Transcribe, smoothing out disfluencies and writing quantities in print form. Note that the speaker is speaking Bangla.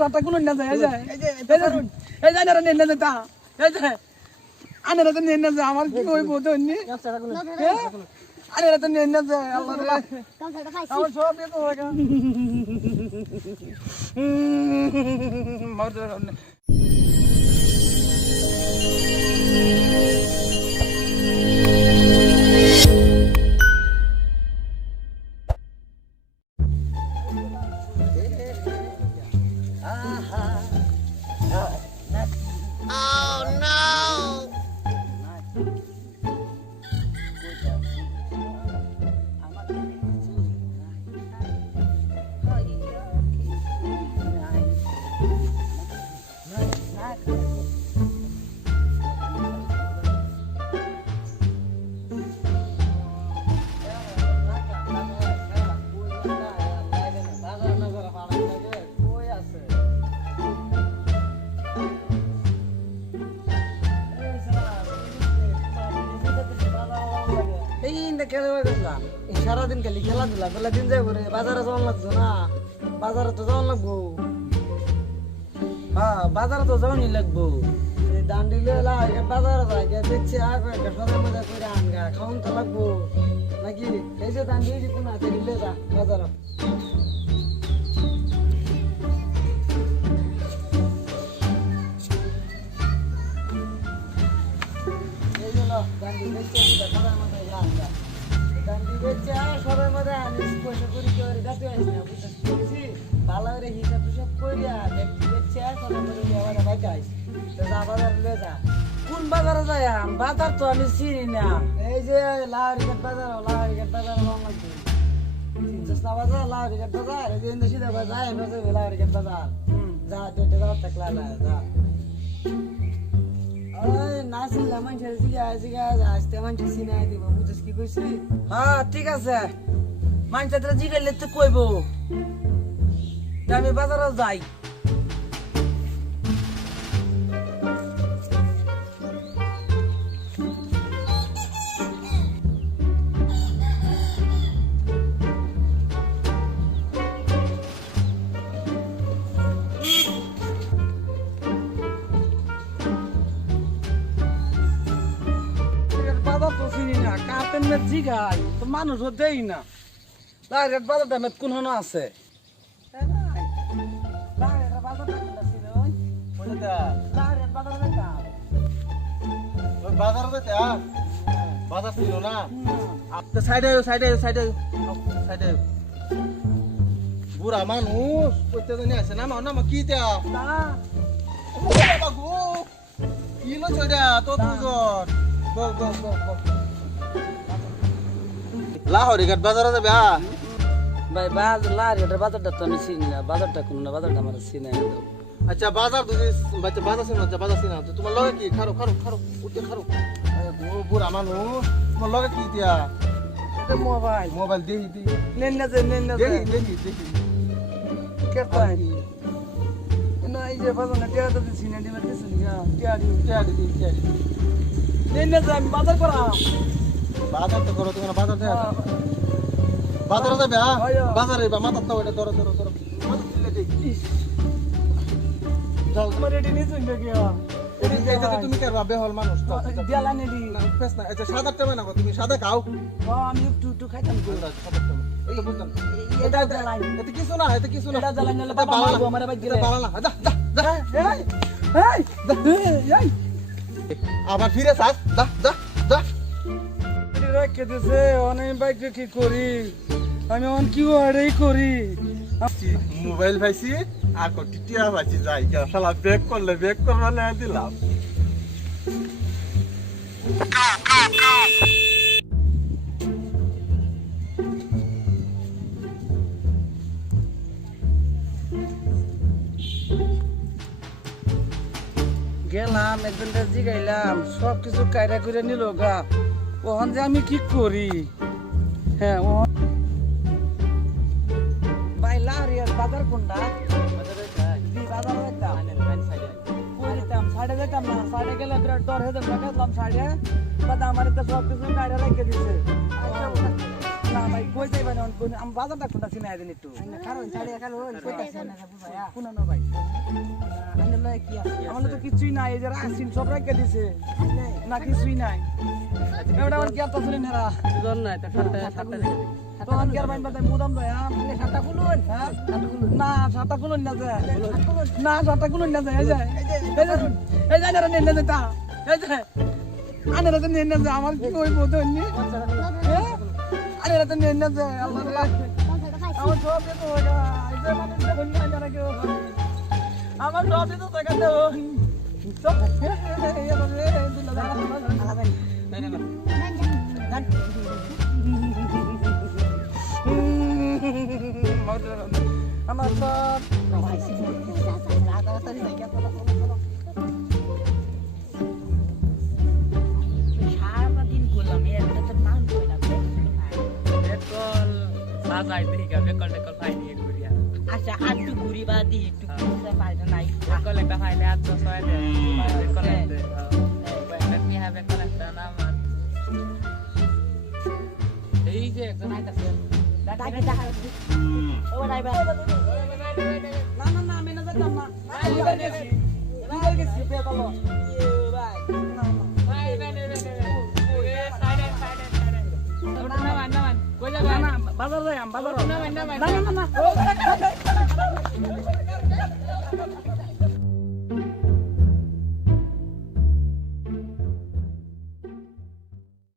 সাতটা কোন না যায় এই যায় না নেন না তা এই যে আনেরা তো নেন না যায় আমার কি হইব তো নি আনেরা তো নেন না যায় আল্লাহ রে আমার সব দিয়ে তো লাগা মার দে সারাদিন খালি খেলাধুলা বেলা দিন যাই করে বাজারে যাওয়ান লাগছো না বাজারে তো যাওয়ান লাগবো হ্যাঁ বাজারে তো যাওয়ানি লাগবো দান্ডি বাজারে যায় দেখছি সবাই মজা করে আনগা খাওয়ান তো লাগবো নাকি এই যে দান্ডি কোন আছে দিলে যা বাজারে এই জন্য দান্ডি দেখছি সবাই মজা আনগা সবাই মধ্যে আমি পয়সা করি কেউ গাতে আসি না বুঝতেছি ভালো করে হিসাব টিসাব করিয়া দেখছি সবাই মধ্যে বাইকে আসি যা বাজার লে যা কোন বাজারে যায় বাজার তো আমি চিনি না এই যে লাহরিঘাট বাজার লাগবে চেষ্টা বাজার লাহরিঘাট বাজার এই যে সিধা বাজার লাহরিঘাট বাজার যা যেটা যাওয়ার থাকলা যা নাচিলা মানুষের জিগা আসতে মানুষের চিনাই দিব বুঝছিস কি কইছি হ্যাঁ ঠিক আছে মানুষের জিগাইলে তো কইব আমি বাজারে যাই জিগাই তো মানুষও দেই না লাইরের বাজারটা মেত কোন হনো আছে বাজার ছিল না সাইডে বুড়া মানুষ প্রত্যেকদিন আছে না মা কি কি লো ছয়টা তো দুজন লাহরিঘাট বাজারে যাবে ভাই লাহরিঘাটের বাজারটা তো আমি চিনি না বাজারটা কোন না বাজারটা আমার চিনি না আচ্ছা বাজার বাচ্চা বাজার চিনো আচ্ছা বাজার চিনা তো তোমার লগে কি খারো উঠে খারো বুড়া মানুষ তোমার লগে কি দিয়া মোবাইল দেখি নেন না দেখি কে পাই না এই যে বাজার না টিয়া তো চিনি দিবে কিছু না টিয়া নেন না আমি বাজার করা বাজার তো করো তোমার বাজার যায় বাজারে যাবে বাজারে বা মাথা তো ওটা ধরো যাও তোমার রেডি নিয়ে চলে গিয়া এটাতে তুমি করবা বেহল মানুষ তো দিয়ালা নেডি না পেছ না এটা সাদা টাকা না তুমি সাদা খাও আমি একটু খাইতাম সাদা টাকা এই বুঝতাম এটা জ্বালাই এটা কিছু না এটা জ্বালাই নিলে বাবা মারবো আমারে বাইক গেলে ভালো না এই আবার ফিরে যাস যা রেখে দিছে অনেক বাইক কি করি আমি অন কি ওয়ারেই করি মোবাইল পাইছি আর টিটিয়া পাইছি যাই শালা ব্রেক করলে দিলাম গেলাম একজনটা জিগাইলাম সব কিছু কায়দা করে নিল গা ওখান যে আমি কি করি হ্যাঁ ভাই লাহরিয়ার বাজার কোনটা সাইডে যেতাম না সাইডে গেলে বিরাট ডর হয়ে যাবে সাইডে বাদ আমার তো সব কিছু কায়দা রেখে দিছে না ভাই কই যাইবা না আমি বাজারটা কোনটা চিনাই দেন একটু কারণ ছাড়িয়া কারণ কইতাছে না বুঝায়া কোন না ভাই আইনে লয় কি আছে আমাদের তো কিছুই নাই এই যে রাখছিন সব রেখে দিছে না কিছুই নাই এবারে আমার কি একটা শুনেন হেরা জন নাই তা সাতটা তখন কি আর বাইন বাদাই মুদাম যায় সাতটা খুলুন হ্যাঁ না সাতটা খুলুন না যায় না সাতটা খুলুন না যায় এই যে এই যে না নেন না তা এই যে আনে রাতে নেন না যায় আমার কি হইব তো নি আনে রাতে নেন না যায় আল্লাহ আমার সব দিতে হবে এই যে মানে দেখুন না যারা কেউ আমার সব দিতে টাকা দেব সব এই রে দিলা আমার সব সারাদিন করলাম এর তো নাম কই না বেকল বাজাই দিকে বেকল বেকল ফাই দিয়ে ঘুরিয়া আচ্ছা আটটু ঘুরি বা দি একটু ঘুরতে পারে নাই বেকল একটা ফাইলে আজ ছয় দে বেকল দে কি হবে বেকল একটা নাম এই যে একজন আইতাছে ডাকে ডাকে ও নাইবা না না না আমি না যেতাম না লিগার গেছি লিগার গেছি পেতালো ভাই ভাই বেনে বেনে সাইডে সাইডে সাইডে নামান নামান কই যাবে না বাজার যাই বাজার নামান নামান না না না